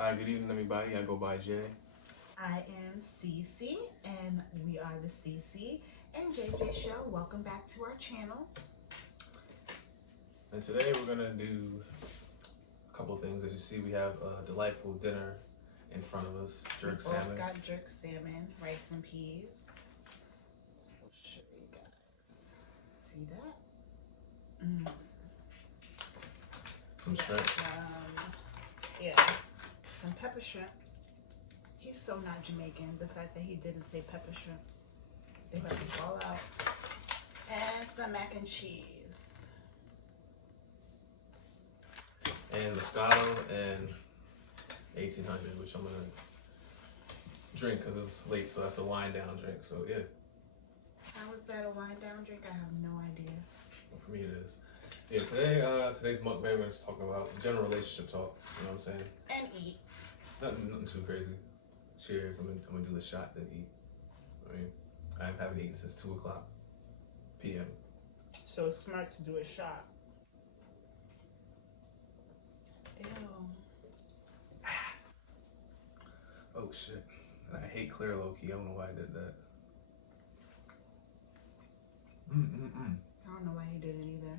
Hi, good evening, everybody. I go by Jay. I am CeCe, and we are the CeCe and Jay Jay Show. Welcome back to our channel. And today we're gonna do a couple of things. As you see, we have a delightful dinner in front of us. Jerk We both salmon. got jerk salmon, rice and peas. I'll show you guys. See that? Some shrimp. Some pepper shrimp. He's so not Jamaican. The fact that he didn't say pepper shrimp. They about to fall out. And some mac and cheese. And Moscato and 1800, which I'm gonna drink because it's late, so that's a wind down drink. So yeah. How is that a wind down drink? I have no idea. Well, for me it is. Yeah, today's mukbang, we're just talking about general relationship talk. You know what I'm saying? And eat. Nothing too crazy. Cheers. I'm gonna do the shot, then eat. I mean, I haven't eaten since 2:00 p.m. So it's smart to do a shot. Ew. Oh shit. And I hate clear low key. I don't know why I did that. I don't know why he did it either.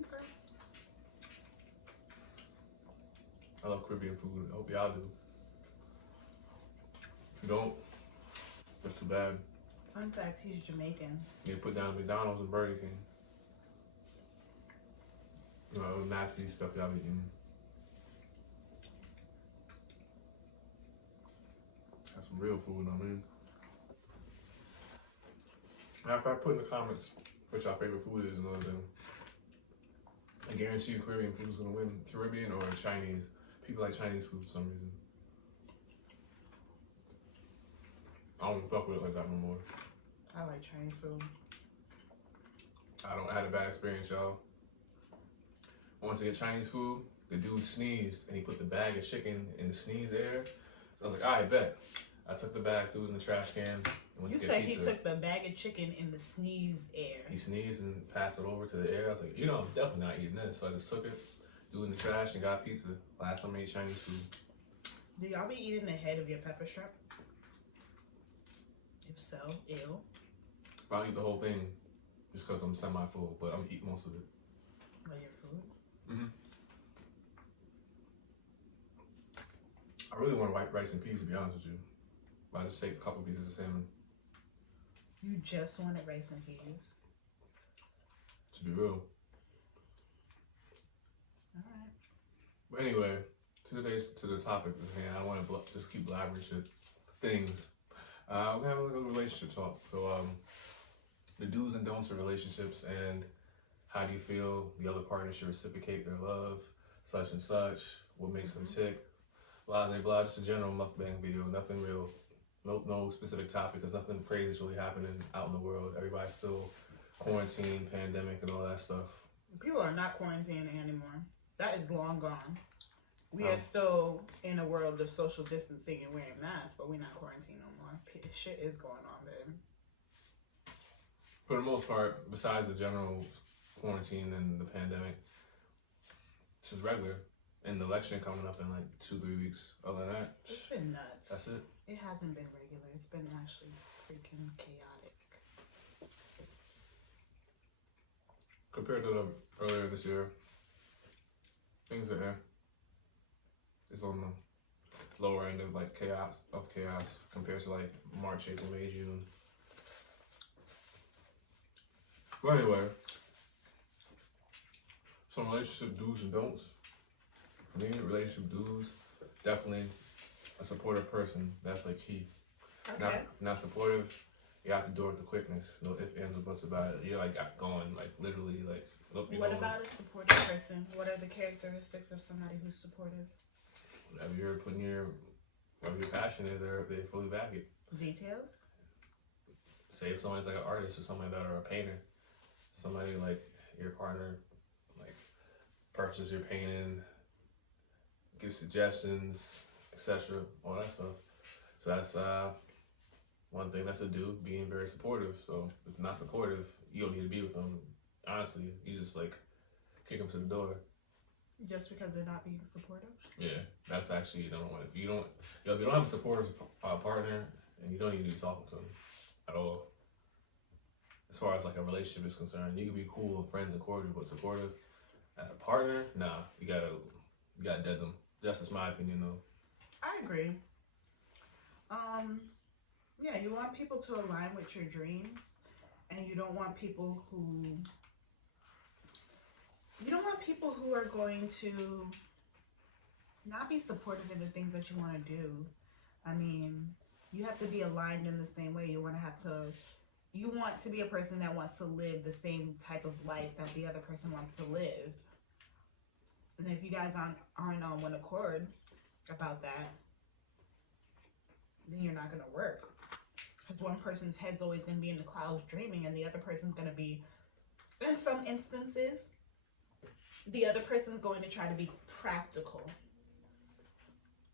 Okay. I love Caribbean food. I hope y'all do. If you don't, that's too bad. Fun fact, he's Jamaican. You put down McDonald's and Burger King. You know, nasty stuff y'all be eating. Have some real food, I mean. Matter of fact, put in the comments what y'all favorite food is and all that. I guarantee you Caribbean food is gonna win. Caribbean or Chinese. People like Chinese food for some reason. I don't fuck with it like that no more. I like Chinese food. I had a bad experience, y'all. I went to get Chinese food. The dude sneezed and he put the bag of chicken in the sneeze air. So I was like, all right, bet. I took the bag, threw it in the trash can, and went You to get said pizza. he took the bag of chicken in the sneeze air. He sneezed and passed it over to the air. I was like, I'm definitely not eating this. So I just took it, threw it in the trash, and got pizza. Last time I ate Chinese food. Do y'all be eating the head of your pepper shrimp? If so, ew. If I don't eat the whole thing, just because I'm semi-full, but I'm gonna eat most of it. Like your food? I really want white rice and peas, to be honest with you. But I just take a couple pieces of salmon. You just wanted rice and peas? To be real. Alright. But anyway, to the topic at hand, I want to just keep blabbering shit. Things. We're gonna have a little relationship talk. So, the do's and don'ts of relationships, and how do you feel the other partner should reciprocate their love, such and such, what makes them tick, blah, blah, blah. Just a general mukbang video, nothing real, no specific topic, because nothing crazy is really happening out in the world. Everybody's still quarantined, pandemic, and all that stuff. People are not quarantining anymore. That is long gone. We are still in a world of social distancing and wearing masks, but we're not quarantined no more. Shit is going on, babe. For the most part, besides the general quarantine and the pandemic, it's just regular. And the election coming up in like 2-3 weeks. Other than that, It's been nuts. That's it. It hasn't been regular. It's been actually freaking chaotic. Compared to earlier this year, things are it's on the lower end of like chaos compared to like March, April, May, June. But anyway, some relationship do's and don'ts. For me, relationship do's, definitely a supportive person. That's like key. Okay. Not supportive, you're out the door with the quickness. No ifs, ands, or buts about it. You're like going, like literally, like look. What about a supportive person? What are the characteristics of somebody who's supportive? Whatever you're putting whatever your passion is, they fully back it. Details? Say if somebody's like an artist or somebody that or a painter, somebody like your partner, like purchases your painting, give suggestions, etc. All that stuff. So that's one thing that's a do, being very supportive. So if not supportive, you don't need to be with them. Honestly, you just like kick them to the door. Just because they're not being supportive? Yeah, that's actually the number one. If you don't have a supportive partner, and you don't even need to talk to them at all. As far as like a relationship is concerned, you can be cool, friends and cordial, but supportive as a partner, nah, you gotta dead them. That's just my opinion, though. I agree. Yeah, you want people to align with your dreams, and you don't want people who are going to not be supportive in the things that you want to do. I mean, you have to be aligned in the same way. You want to be a person that wants to live the same type of life that the other person wants to live. And if you guys aren't on one accord about that, then you're not going to work. Because one person's head's always going to be in the clouds dreaming, and the other person's going to be, in some instances, the other person's going to try to be practical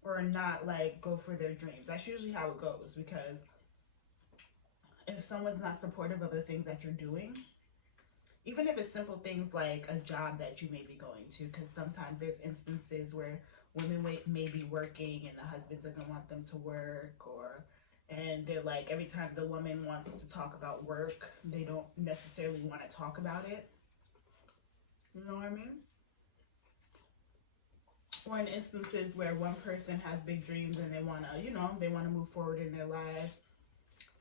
or not like go for their dreams. That's usually how it goes, because if someone's not supportive of the things that you're doing, even if it's simple things like a job that you may be going to, because sometimes there's instances where women may be working and the husband doesn't want them to work, and they're like, every time the woman wants to talk about work, they don't necessarily want to talk about it. You know what I mean? Or in instances where one person has big dreams and they want to move forward in their life.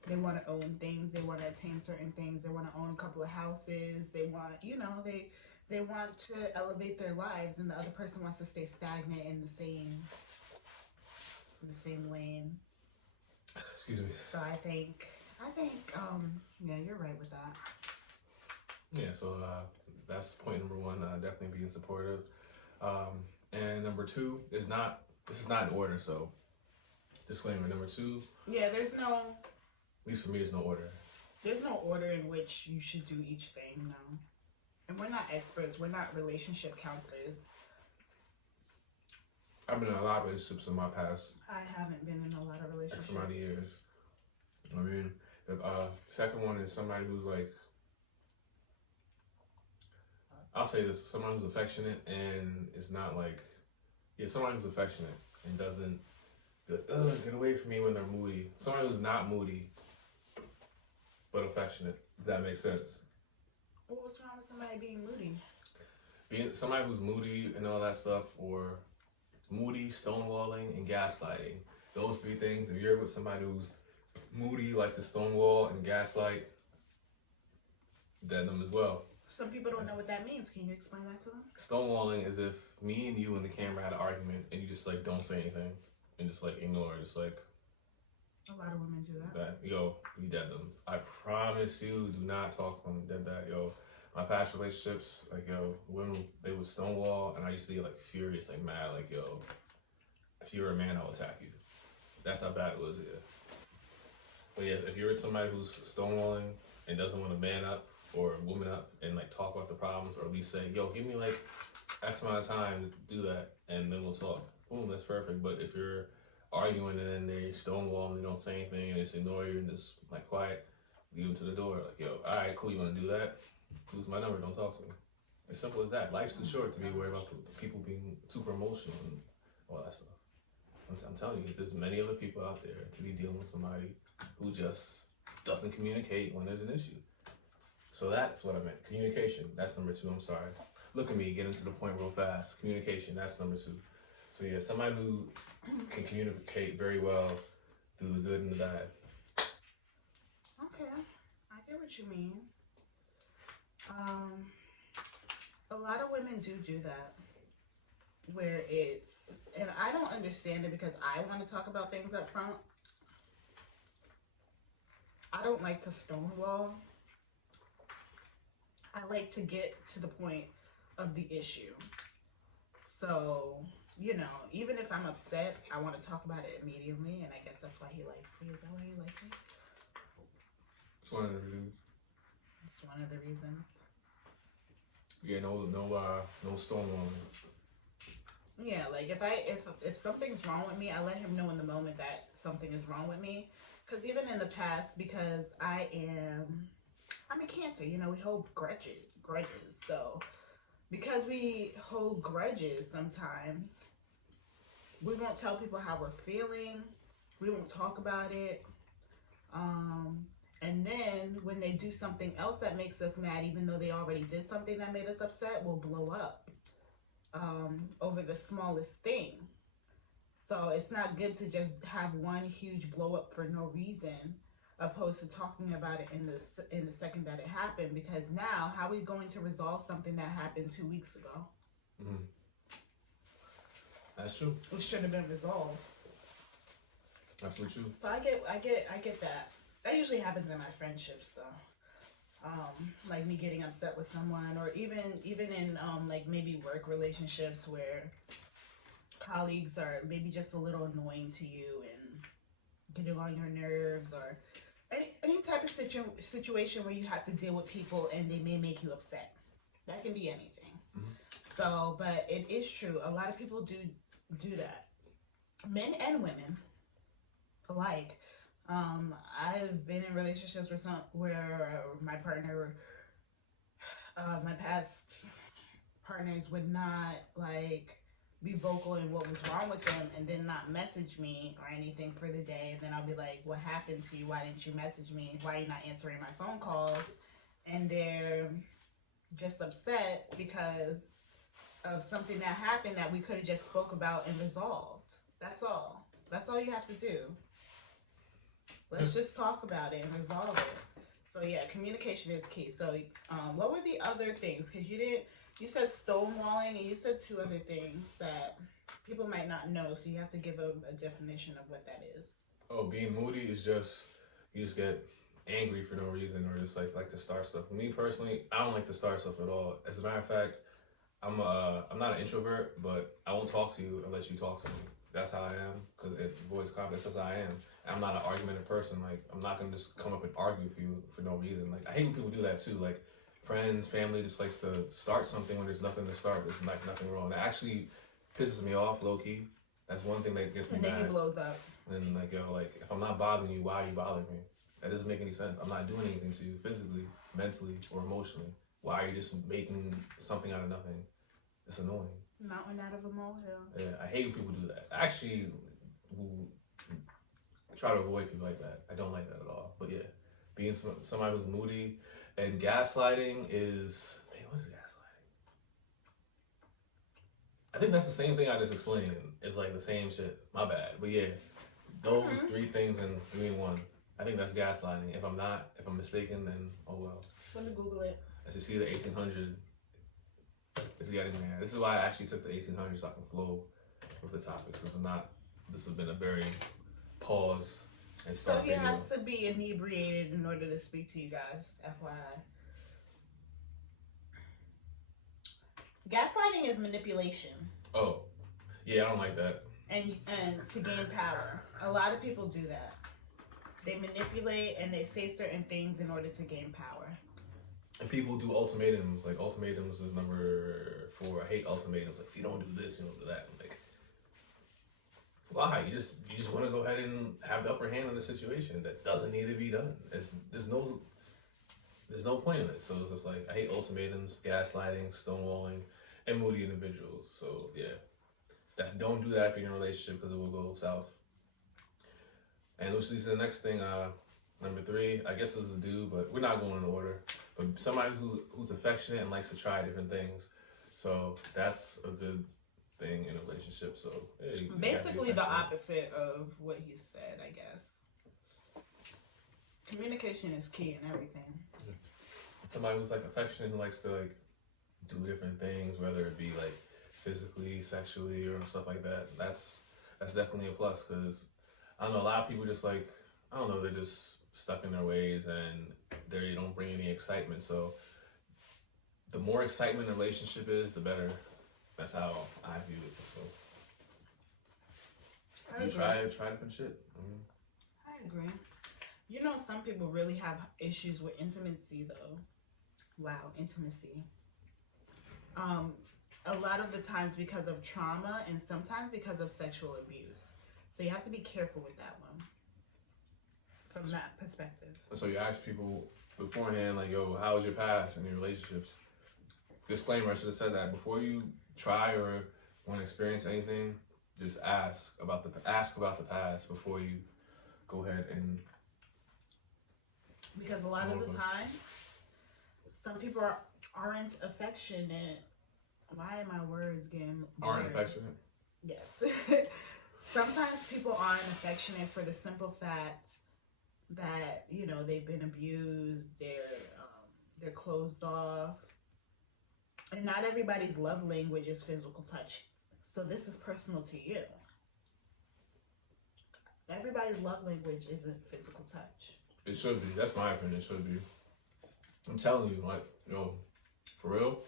They want to own things. They want to attain certain things. They want to own a couple of houses. They want, they want to elevate their lives, and the other person wants to stay stagnant in the same lane. Excuse me. So I think, yeah, you're right with that. Yeah, so that's point number one. Definitely being supportive. And number two this is not in order. So disclaimer number two. Yeah, at least for me, there's no order. There's no order in which you should do each thing, no. And we're not experts. We're not relationship counselors. I've been in a lot of relationships in my past. I haven't been in a lot of relationships. X amount of years. I mean, the second one is somebody who's like, I'll say this, someone who's affectionate and is not like, someone who's affectionate and doesn't get away from me when they're moody. Someone who's not moody, but affectionate, if that makes sense. Well, what's wrong with somebody being moody? Being somebody who's moody and all that stuff, or moody, stonewalling, and gaslighting. Those three things, if you're with somebody who's moody, likes to stonewall and gaslight, dead them as well. Some people don't know what that means. Can you explain that to them? Stonewalling is if me and you and the camera had an argument and you just like don't say anything and just like ignore, just like. A lot of women do that. Yo, you dead them. I promise you, do not talk to them. Dead that, yo. My past relationships, like, yo, women, they would stonewall, and I used to get like furious, like mad, like, yo, if you were a man, I'll attack you. That's how bad it was, yeah. But yeah, if you're with somebody who's stonewalling and doesn't want to man up or woman up and like talk about the problems, or at least say, yo, give me like X amount of time to do that, and then we'll talk. Boom, that's perfect. But if you're arguing and then they stonewall and they don't say anything and just ignore you and just like quiet, leave them to the door. Like, yo, all right, cool, you want to do that? Lose my number, don't talk to me. As simple as that. Life's too short to be worried about the people being super emotional and all that stuff. I'm telling you, there's many other people out there to be dealing with somebody who just doesn't communicate when there's an issue. So that's what I meant. Communication, that's number two, I'm sorry. Look at me, getting to the point real fast. Communication, that's number two. So yeah, somebody who can communicate very well through the good and the bad. Okay, I get what you mean. A lot of women do that, where it's, and I don't understand it because I want to talk about things up front. I don't like to stonewall. I like to get to the point of the issue. So, even if I'm upset, I want to talk about it immediately, and I guess that's why he likes me. Is that why you like me? It's one of the reasons. It's one of the reasons. Yeah, no stonewalling. Yeah, like if something's wrong with me, I let him know in the moment that something is wrong with me. Because even in the past, because I'm a Cancer, we hold grudges. So because we hold grudges sometimes, we won't tell people how we're feeling. We won't talk about it. Um, and then when they do something else that makes us mad, even though they already did something that made us upset, we'll blow up over the smallest thing. So it's not good to just have one huge blow up for no reason, opposed to talking about it in the second that it happened. Because now, how are we going to resolve something that happened 2 weeks ago? Mm-hmm. That's true. It should have been resolved. Absolutely true. So I get that. That usually happens in my friendships though. Like me getting upset with someone, or even in like maybe work relationships where colleagues are maybe just a little annoying to you and getting on your nerves, or any type of situation where you have to deal with people and they may make you upset. That can be anything. Mm-hmm. So, but it is true. A lot of people do that, men and women alike. I've been in relationships where my partner, my past partners would not like be vocal in what was wrong with them, and then not message me or anything for the day. And then I'll be like, "What happened to you? Why didn't you message me? Why are you not answering my phone calls?" And they're just upset because of something that happened that we could have just spoke about and resolved. That's all. That's all you have to do. Let's just talk about it and resolve it. So yeah, communication is key. So what were the other things? Because you said stonewalling, and you said two other things that people might not know. So you have to give a definition of what that is. Oh, being moody is just, you just get angry for no reason, or just like to start stuff. For me personally, I don't like to start stuff at all. As a matter of fact, I'm not an introvert, but I won't talk to you unless you talk to me. That's how I am, because it avoids conflict. That's how I am. I'm not an argumentative person. Like, I'm not gonna just come up and argue with you for no reason. Like, I hate when people do that too. Like, friends, family just likes to start something when there's nothing to start. There's like nothing wrong. It actually pisses me off, low key. That's one thing that gets me mad. And then he blows up. And like, yo, like, if I'm not bothering you, why are you bothering me? That doesn't make any sense. I'm not doing anything to you physically, mentally, or emotionally. Why are you just making something out of nothing? It's annoying. Mountain out of a molehill. Yeah, I hate when people do that. I actually try to avoid people like that. I don't like that at all. But yeah, being somebody who's moody, and gaslighting is, man, what is gaslighting? I think that's the same thing I just explained. It's like the same shit. My bad. But yeah, those three things in three in one. I think that's gaslighting. If I'm mistaken, then oh well. Let me Google it. As you see, the 1800. It's getting there. This is why I actually took the 1800s so I can flow with the topics. This has been a very pause and start. So he has to be inebriated in order to speak to you guys, FYI. Gaslighting is manipulation. Oh, yeah, I don't like that. And to gain power. A lot of people do that. They manipulate and they say certain things in order to gain power. And people do ultimatums. Like, ultimatums is number 4. I hate ultimatums. Like, if you don't do this, you don't do that. Like, why? You just want to go ahead and have the upper hand on the situation. That doesn't need to be done. There's no point in it. So it's just like, I hate ultimatums, gaslighting, stonewalling, and moody individuals. So yeah, don't do that if you're in a relationship, because it will go south. And which leads to the next thing. Number 3, I guess this is a dude, but we're not going in order. But somebody who's affectionate and likes to try different things. So that's a good thing in a relationship. So yeah, basically the opposite of what he said, I guess. Communication is key in everything. Yeah. Somebody who's like affectionate, who likes to like do different things, whether it be like physically, sexually, or stuff like that. That's definitely a plus, because I don't know, a lot of people just like, I don't know, they're just stuck in their ways and they don't bring any excitement. So the more excitement a relationship is, the better. That's how I view it. So you try different shit. I agree. You know, some people really have issues with intimacy, though. Wow, intimacy. A lot of the times because of trauma, and sometimes because of sexual abuse. So you have to be careful with that one. From that perspective. So you ask people beforehand, like, yo, how was your past in your relationships? disclaimer, I should have said that before you try or want to experience anything. Just ask about the past before you go ahead and. Because a lot of the time, some people aren't affectionate. Why are my words getting blurred? Aren't affectionate? Yes. Sometimes people aren't affectionate for the simple fact that, you know, they've been abused, they're closed off. And not everybody's love language is physical touch. So this is personal to you. Everybody's love language isn't physical touch. It should be. That's my opinion. It should be. I'm telling you, like, yo, for real.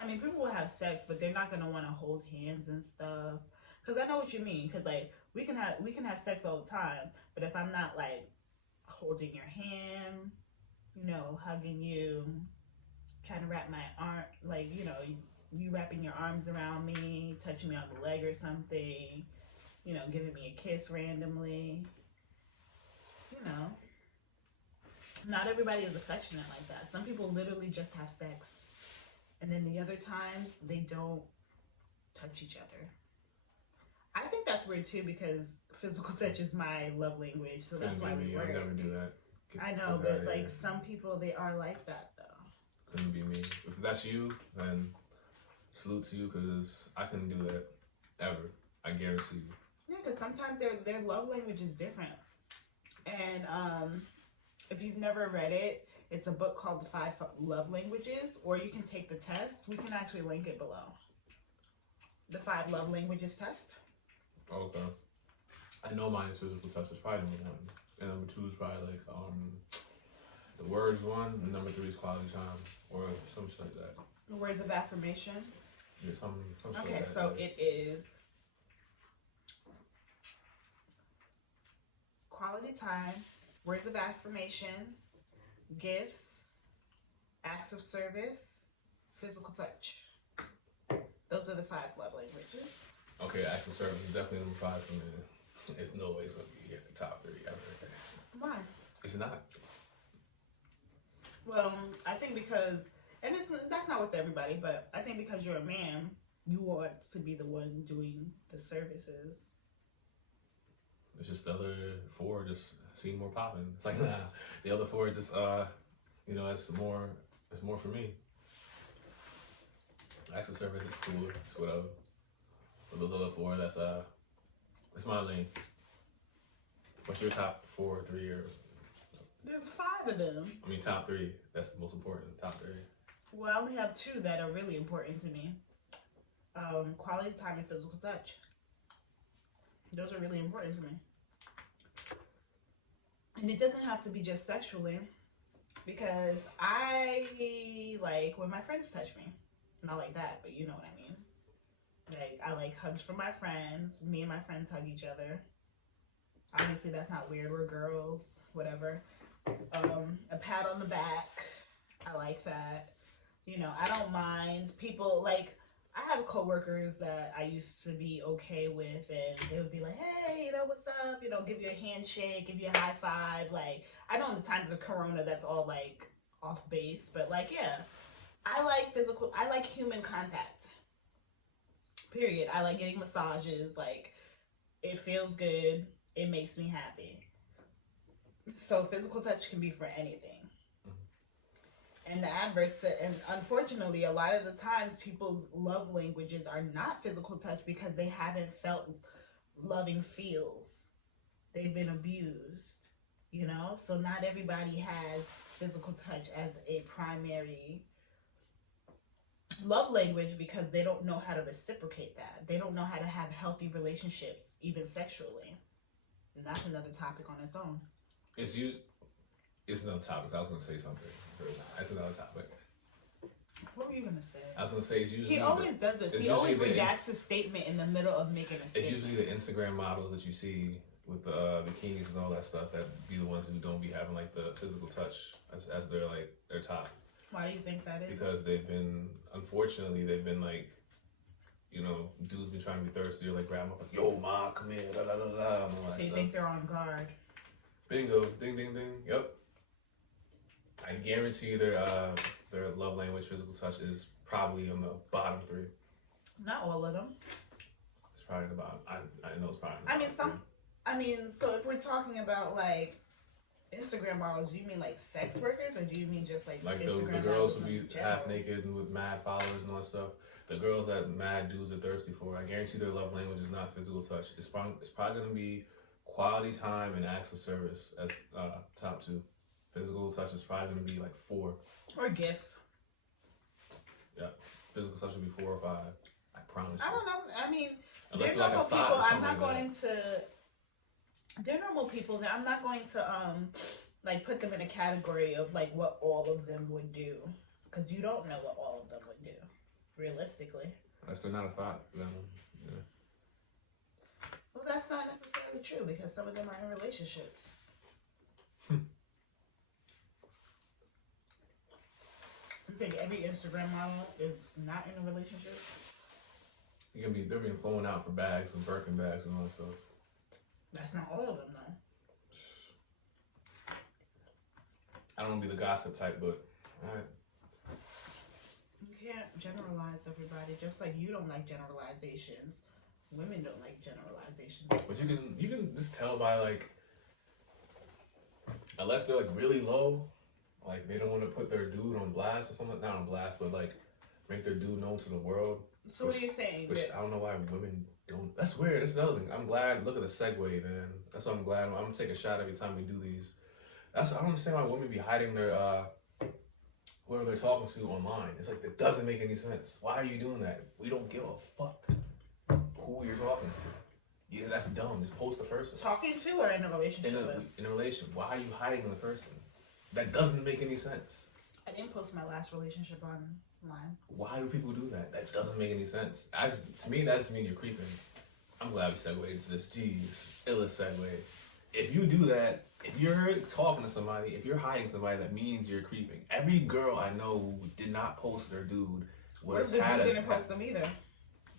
I mean, people will have sex, but they're not gonna want to hold hands and stuff. Cause I know what you mean. Cause like we can have sex all the time, but if I'm not like holding your hand, you know, hugging you, kind of wrap my arm, like, you know, you wrapping your arms around me, touching me on the leg or something, you know, giving me a kiss randomly, you know. Not everybody is affectionate like that. Some people literally just have sex. And then the other times, they don't touch each other. I think that's weird too because physical touch is my love language. So that's why we work. I never do that. I know, but like some people, they are like that though. Couldn't be me. If that's you, then salute to you because I couldn't do that ever. I guarantee you. Yeah, because sometimes their love language is different. And if you've never read it, it's a book called The 5 Love Languages, or you can take the test. We can actually link it below. The 5 Love Languages test. Okay. I know mine is physical touch. It's probably number 1. And number 2 is probably like the words 1, and number 3 is quality time. Or some shit like that. Words of affirmation. Yeah, some shit okay, like that. So it is quality time, words of affirmation, gifts, acts of service, physical touch. Those are the 5 love languages. Okay, acts of service is definitely number 5 for me. It's no way it's going to be in the top 3 ever. Why? It's not. Well, I think because, and that's not with everybody, but I think because you're a man, you want to be the one doing the services. It's just the other 4 just seem more popping. It's like, nah, the other 4 just, you know, it's more for me. Acts of service is cool, it's whatever. But those other 4, it's my lane. What's your top 4 or 3 years? There's 5 of them. I mean, top 3. That's the most important. Top 3. Well, I only have 2 that are really important to me. Quality time and physical touch. Those are really important to me. And it doesn't have to be just sexually. Because I like when my friends touch me. Not like that, but you know what I mean. Like, I like hugs from my friends. Me and my friends hug each other. Obviously, that's not weird. We're girls. Whatever. A pat on the back. I like that. You know, I don't mind people, like, I have coworkers that I used to be okay with, and they would be like, hey, you know, what's up? You know, give you a handshake, give you a high five. Like, I know in the times of Corona, that's all, like, off base. But, like, yeah, I like human contact. Period. I like getting massages. Like, it feels good. It makes me happy. So physical touch can be for anything. And the adverse, and unfortunately, a lot of the times people's love languages are not physical touch because they haven't felt loving feels. They've been abused, you know? So not everybody has physical touch as a primary love language because they don't know how to reciprocate that. They don't know how to have healthy relationships, even sexually. And that's another topic on its own. It's another topic. I was going to say something. That's another topic. What were you going to say? I was going to say it's usually... He always does this. He always redacts a statement in the middle of making a statement. It's usually the Instagram models that you see with the bikinis and all that stuff that be the ones who don't be having like the physical touch as their like their top. Why do you think that is? Because unfortunately, they've been like, you know, dudes been trying to be thirsty or like grab them up like, yo, ma, come here, da da da da. So you think they're on guard? Bingo, ding ding ding. Yep. I guarantee their love language, physical touch, is probably on the bottom 3. Not all of them. It's probably the bottom. I know it's probably. I mean, so if we're talking about like Instagram models, do you mean like sex workers, or do you mean just like the girls who be half naked and with mad followers and all that stuff? The girls that mad dudes are thirsty for, I guarantee their love language is not physical touch. It's probably gonna be quality time and acts of service as top 2. Physical touch is probably gonna be like 4. Or gifts. Yeah, physical touch will be 4 or 5. I promise you. I don't know. I mean, unless they're like normal a 5 people. or I'm something not like going that. to. They're normal people. That I'm not going to like put them in a category of like what all of them would do, because you don't know what all of them would do, realistically. Unless they're not a thought. Then, yeah. Well, that's not necessarily true, because some of them are in relationships. You think every Instagram model is not in a relationship? They're being flown out for bags and Birkin bags and all that stuff. That's not all of them, though. I don't want to be the gossip type, but alright. You can't generalize everybody, just like you don't like generalizations. Women don't like generalizations. But you can just tell by like, unless they're like really low, like they don't want to put their dude on blast or something. Not on blast, but like make their dude known to the world. So what are you saying? Which I don't know why women don't. That's weird. That's another thing. I'm glad. Look at the segue, man. That's what I'm glad. I'm gonna take a shot every time we do these. I don't understand why women be hiding their whoever they're talking to online. It's like that doesn't make any sense. Why are you doing that? We don't give a fuck who you're talking to. Yeah, that's dumb. Just post the person. Talking to or in a relationship with? In a relationship. Why are you hiding the person? That doesn't make any sense. I didn't post my last relationship online. Why do people do that? That doesn't make any sense. To me, that just means you're creeping. I'm glad we segued into this. Jeez, illest segue. If you do that, if you're talking to somebody, if you're hiding somebody, that means you're creeping. Every girl I know who did not post their dude was the dude didn't post them either.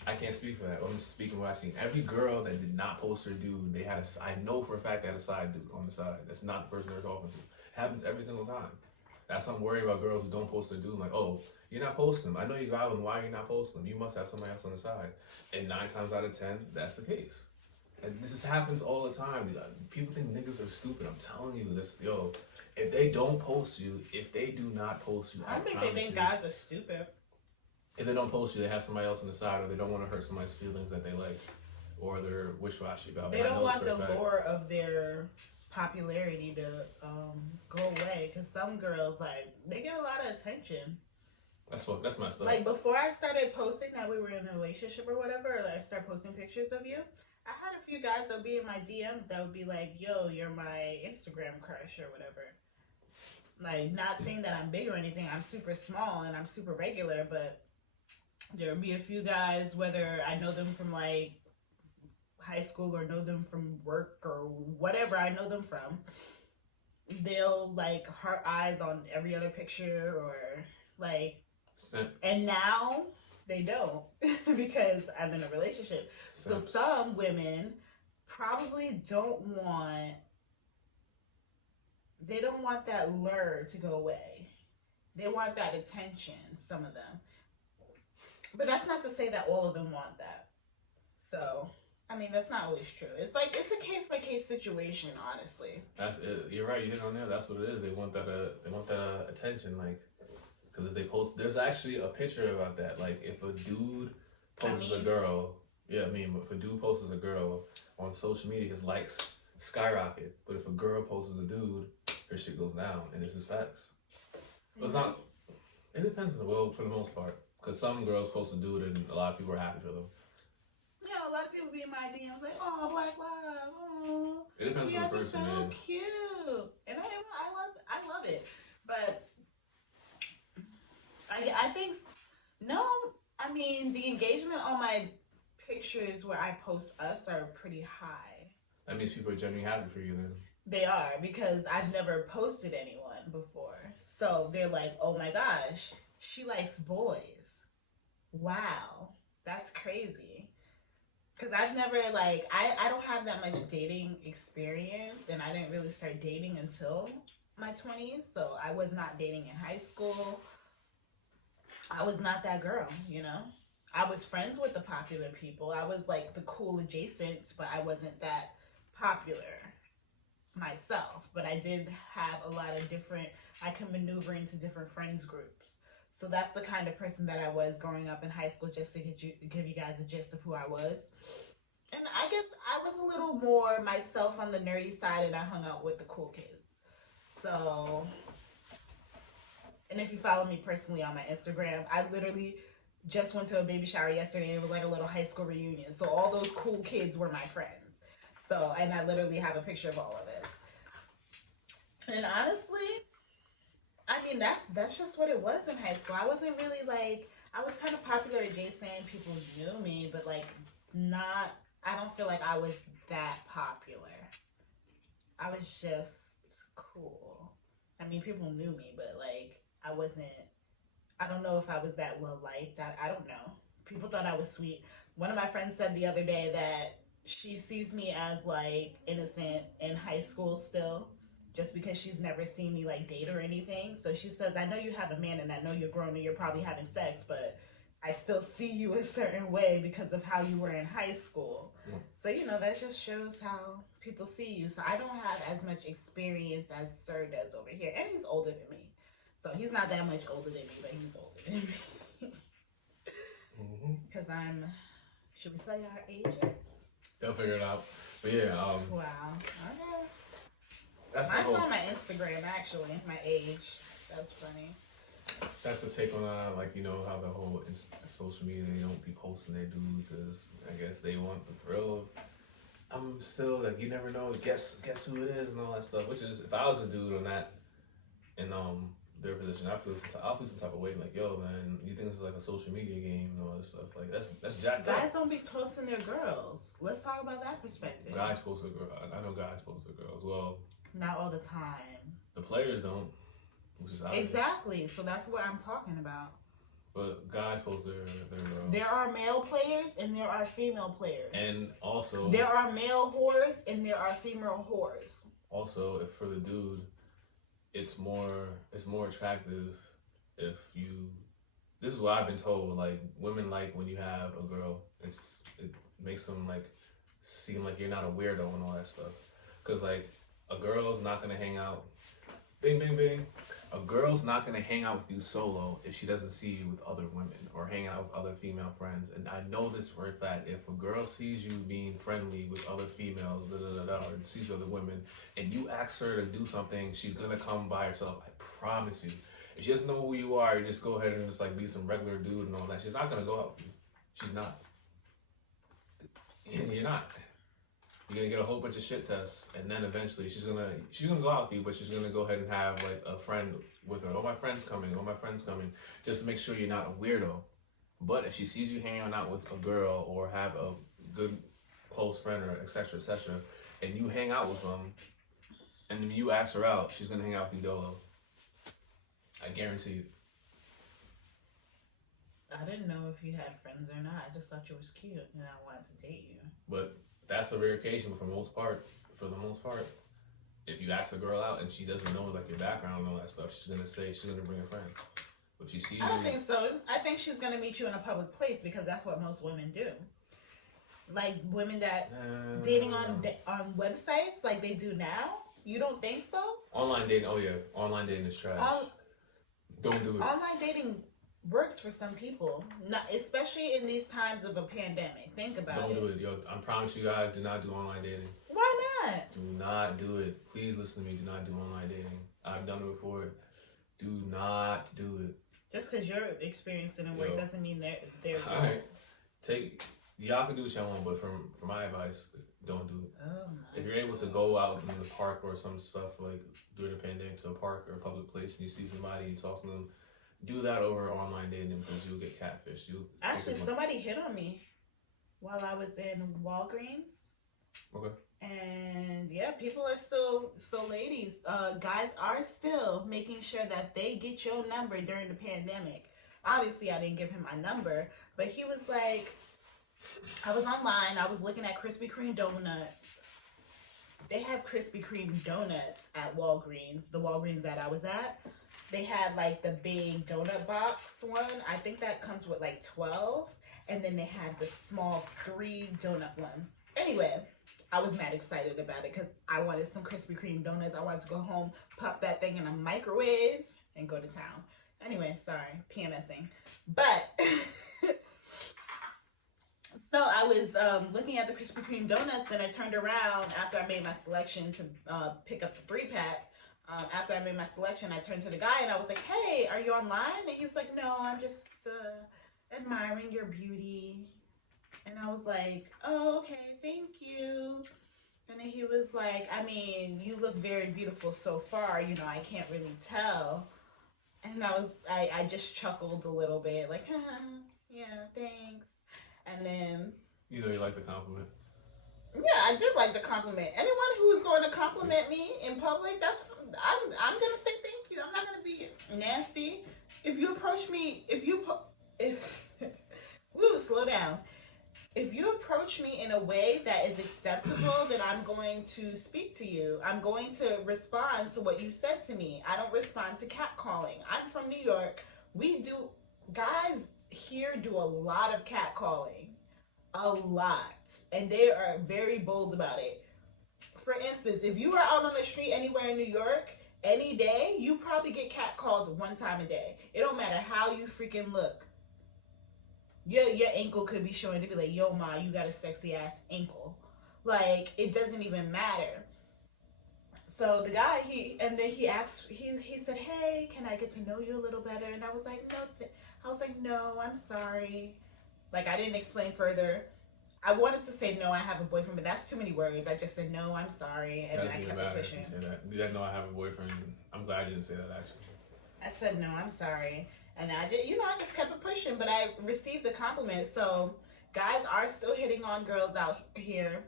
I can't speak for that. I'm just speaking what I've seen. Every girl that did not post her dude, they had I know for a fact they had a side dude on the side. That's not the person they're talking to. Happens every single time. That's why I'm worried about girls who don't post their dude. I'm like, oh, you're not posting them. I know you got them. Why are you not posting them? You must have somebody else on the side. And 9 times out of 10, that's the case. And this happens all the time. People think niggas are stupid. I'm telling you this, yo. If they don't post you, if they do not post you, I think they think guys are stupid. If they don't post you, they have somebody else on the side, or they don't want to hurt somebody's feelings that they like, or they're wish-washy about. They don't want the lure of their popularity to go away, because some girls, like, they get a lot of attention. That's messed up. Like, before I started posting that we were in a relationship or whatever, or like I started posting pictures of you, I had a few guys that would be in my DMs that would be like, yo, you're my Instagram crush or whatever. Like, not saying that I'm big or anything. I'm super small and I'm super regular, but there would be a few guys, whether I know them from like high school or know them from work or whatever I know them from, they'll like heart eyes on every other picture or like, and now they don't because I'm in a relationship. So some women probably don't want that lure to go away. They want that attention, some of them. But that's not to say that all of them want that. So, I mean, that's not always true. It's like, it's a case-by-case situation, honestly. That's it. You're right. You hit on there. That's what it is. They want that attention, like, because if they post, there's actually a picture about that. Like, if a dude posts a girl, if a dude posts a girl on social media, his likes skyrocket. But if a girl posts a dude, her shit goes down. And this is facts. But it's not. It depends on the world for the most part. Because some girls post a dude and a lot of people are happy for them. Yeah, a lot of people be in my DMs like, oh, Black Love, oh, it depends you on guys the are person, so cute. And I love it. But I think, I mean, the engagement on my pictures where I post us are pretty high. That means people are genuinely happy for you then. They are, because I've never posted anyone before. So they're like, oh my gosh, she likes boys. Wow, that's crazy. Because I've never, like, I don't have that much dating experience, and I didn't really start dating until my 20s. So I was not dating in high school. I was not that girl, you know? I was friends with the popular people. I was like the cool adjacent, but I wasn't that popular myself. But I did have a lot of different, I could maneuver into different friends groups. So that's the kind of person that I was growing up in high school, just to give you guys a gist of who I was. And I guess I was a little more myself on the nerdy side, and I hung out with the cool kids. So, and if you follow me personally on my Instagram, I literally just went to a baby shower yesterday, and it was like a little high school reunion. So all those cool kids were my friends. So, and I literally have a picture of all of it. And honestly, I mean that's just what it was in high school. I wasn't really like, I was kind of popular adjacent. People knew me, but like not. I don't feel like I was that popular. I was just cool. I mean, people knew me, but like I wasn't. I don't know if I was that well liked. I don't know. People thought I was sweet. One of my friends said the other day that she sees me as like innocent in high school still, just because she's never seen me like date or anything. So she says, I know you have a man and I know you're grown and you're probably having sex, but I still see you a certain way because of how you were in high school. Mm. So, you know, that just shows how people see you. So I don't have as much experience as Sir does over here. And he's older than me. So he's not that much older than me, but he's older than me. Because I'm, should we say our ages? They'll figure it out. But yeah, wow. Okay. That's Mine's on my Instagram, actually, my age. That's funny. That's the take on like, you know, how the whole social media, they don't be posting their dude because I guess they want the thrill of, I'm still like, you never know, guess who it is and all that stuff. Which is, if I was a dude on that in their position, I'll feel some type of way, like, yo man, you think this is like a social media game and all this stuff? Like that's jacked up. Guys don't be toasting their girls. Let's talk about that perspective. Guys post their girl. I know guys post their girls. Well, not all the time. The players don't. Which is obvious. Exactly. So that's what I'm talking about. But guys post their girls. There are male players and there are female players. And also there are male whores and there are female whores. Also, if for the dude, it's more attractive if you. This is what I've been told. Like, women like when you have a girl. It makes them like seem like you're not a weirdo and all that stuff. Cause like a girl's not gonna hang out. Bing, bing, bing. A girl's not gonna hang out with you solo if she doesn't see you with other women or hang out with other female friends. And I know this for a fact. If a girl sees you being friendly with other females, or sees other women, and you ask her to do something, she's gonna come by herself. I promise you. If she doesn't know who you are, you just go ahead and just like be some regular dude and all that. She's not gonna go out with you. She's not. And you're not. You're gonna get a whole bunch of shit tests, and then eventually she's gonna go out with you, but she's gonna go ahead and have like a friend with her. Oh, my friend's coming. Oh, my friend's coming. Just to make sure you're not a weirdo. But if she sees you hanging out with a girl or have a good close friend or etc. and you hang out with them, and then you ask her out, she's gonna hang out with you dolo. I guarantee it. I didn't know if you had friends or not. I just thought you was cute and I wanted to date you. But that's a rare occasion, but for the most part, if you ask a girl out and she doesn't know like your background and all that stuff, she's gonna bring a friend. But she sees I don't think so. I think she's gonna meet you in a public place because that's what most women do. Like women that dating on websites like they do now. You don't think so? Online dating, oh yeah, online dating is trash. Don't do it. Online dating works for some people, not especially in these times of a pandemic. Think about it. Don't do it, yo. I promise you guys, do not do online dating. Why not? Do not do it. Please listen to me. Do not do online dating. I've done it before. Do not do it. Just because you're experiencing it work doesn't mean there's. All right. Y'all can do what y'all want, but from my advice, don't do it. Oh my if you're able to go out in the park or some stuff like during the pandemic to a park or a public place and you see somebody and talk to them, do that over online dating because you'll get catfished. Actually, somebody hit on me while I was in Walgreens. Okay. And yeah, people are still, so ladies, guys are still making sure that they get your number during the pandemic. Obviously, I didn't give him my number, but he was like, I was online, I was looking at Krispy Kreme donuts. They have Krispy Kreme donuts at Walgreens, the Walgreens that I was at. They had like the big donut box one. I think that comes with like 12. And then they had the small 3 donut one. Anyway, I was mad excited about it because I wanted some Krispy Kreme donuts. I wanted to go home, pop that thing in a microwave, and go to town. Anyway, sorry, PMSing. But so I was looking at the Krispy Kreme donuts, and I turned around after I made my selection to pick up the 3-pack. After I made my selection, I turned to the guy and I was like, "Hey, are you online?" And he was like, "No, I'm just admiring your beauty." And I was like, "Oh, okay, thank you." And then he was like, "I mean, you look very beautiful so far. You know, I can't really tell." And I just chuckled a little bit, like, "Yeah, thanks." And then, You know, you like the compliment. yeah, I did like the compliment. Anyone who is going to compliment me in public, I'm gonna say thank you. I'm not gonna be nasty. If you approach me, woo, slow down. If you approach me in a way that is acceptable, then I'm going to speak to you. I'm going to respond to what you said to me. I don't respond to catcalling. I'm from New York. Guys here do a lot of catcalling. A lot. And they are very bold about it. For instance, if you are out on the street anywhere in New York, any day, you probably get catcalled 1 time a day. It don't matter how you freaking look. Your ankle could be showing to be like, "Yo, ma, you got a sexy ass ankle." Like, it doesn't even matter. So the guy, he said, "Hey, can I get to know you a little better?" And I was like, "No, I'm sorry." Like, I didn't explain further. I wanted to say, "No, I have a boyfriend," but that's too many words. I just said, "No, I'm sorry," and then I kept pushing. You say that. You didn't know I have a boyfriend. I'm glad you didn't say that, actually. I said, "No, I'm sorry." And I just kept it pushing, but I received the compliment. So guys are still hitting on girls out here.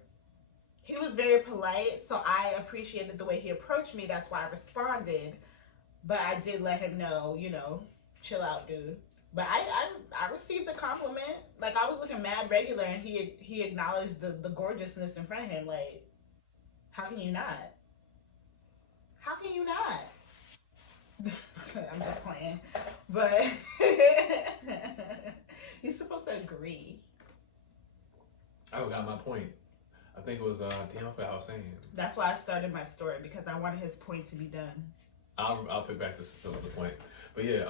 He was very polite, so I appreciated the way he approached me. That's why I responded. But I did let him know, chill out, dude. But I received the compliment. Like, I was looking mad regular, and he acknowledged the gorgeousness in front of him. Like, how can you not? How can you not? I'm just playing. But you're supposed to agree. I forgot my point. I think it was, damn, I forgot what I was saying. That's why I started my story, because I wanted his point to be done. I'll pick back the point. But yeah,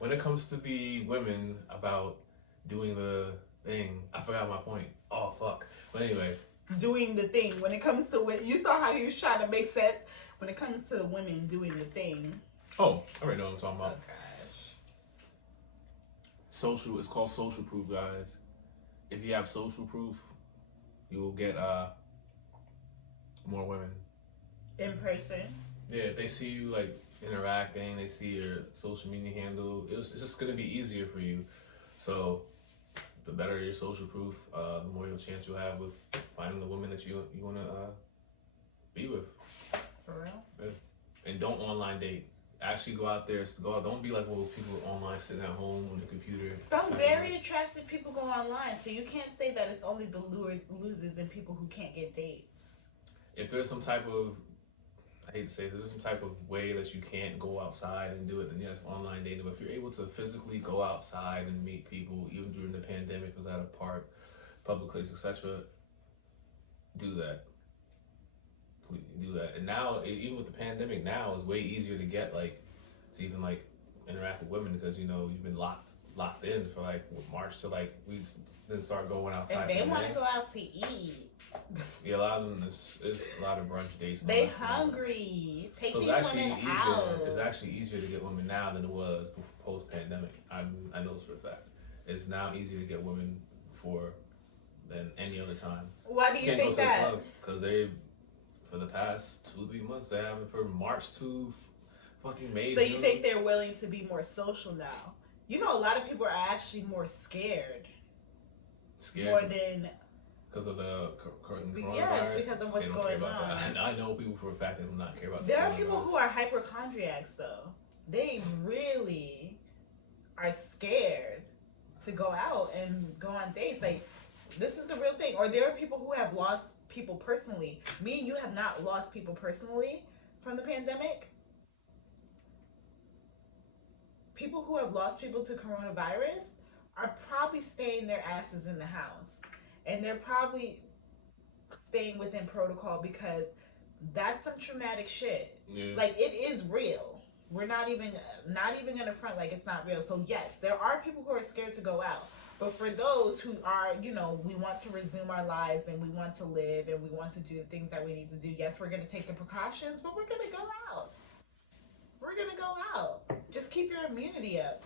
when it comes to the women about doing the thing, I forgot my point. Oh, fuck. But anyway. Doing the thing. When it comes to you saw how he was trying to make sense. When it comes to the women doing the thing. Oh, I already know what I'm talking about. Oh, gosh. It's called social proof, guys. If you have social proof, you will get more women. In person? Yeah, if they see you like interacting, they see your social media handle, it's just gonna be easier for you. So the better your social proof, the more chance you'll have with finding the woman that you wanna be with. For real? Yeah. And don't online date. Actually go out there. Don't be like one of those people online sitting at home on the computer. Some very attractive people go online, so you can't say that it's only the losers and people who can't get dates. If there's some type of, I hate to say, if there's some type of way that you can't go outside and do it, then yes, online dating. But if you're able to physically go outside and meet people, even during the pandemic, was at a park, public place, etc., do that. Please do that. And now, even with the pandemic, now it's way easier to get to even interact with women, because you've been locked in for March to we then start going outside. If they want to go out to eat. Yeah, a lot of them is a lot of brunch dates. They hungry. Take so these women out. It's actually easier to get women now than it was post pandemic. I know this for a fact. It's now easier to get women than any other time. Why do you think that? Because they, for the past 2-3 months, they haven't, from March to fucking May. So you think they're willing to be more social now? A lot of people are actually more scared. More than. Because of the coronavirus? Yes, because of what's going on. I know people for a fact that do not care about There are people who are hypochondriacs, though. They really are scared to go out and go on dates. This is a real thing. Or there are people who have lost people personally. Me and you have not lost people personally from the pandemic. People who have lost people to coronavirus are probably staying their asses in the house. And they're probably staying within protocol because that's some traumatic shit. Yeah. Like, it is real. We're not even gonna front like it's not real. So yes, there are people who are scared to go out. But for those who are, you know, we want to resume our lives and we want to live and we want to do the things that we need to do. Yes, we're gonna take the precautions, but we're gonna go out. We're gonna go out. Just keep your immunity up.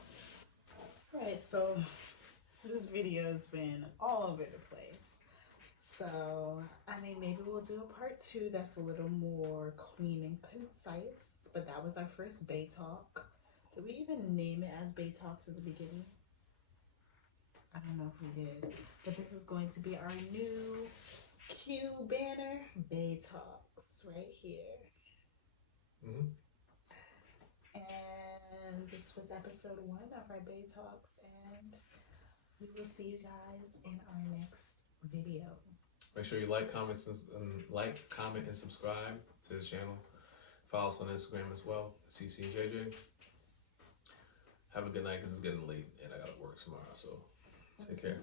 Right, so this video has been all over the place. So, I mean, maybe we'll do a part 2 that's a little more clean and concise. But that was our first Bay Talk. Did we even name it as Bay Talks at the beginning? I don't know if we did. But this is going to be our new Q banner, Bay Talks, right here. Mm-hmm. And this was episode 1 of our Bay Talks. And we will see you guys in our next video. Make sure you like, comment, and subscribe to the channel. Follow us on Instagram as well, CeCe Jay Jay. Have a good night because it's getting late and I gotta work tomorrow. So take care.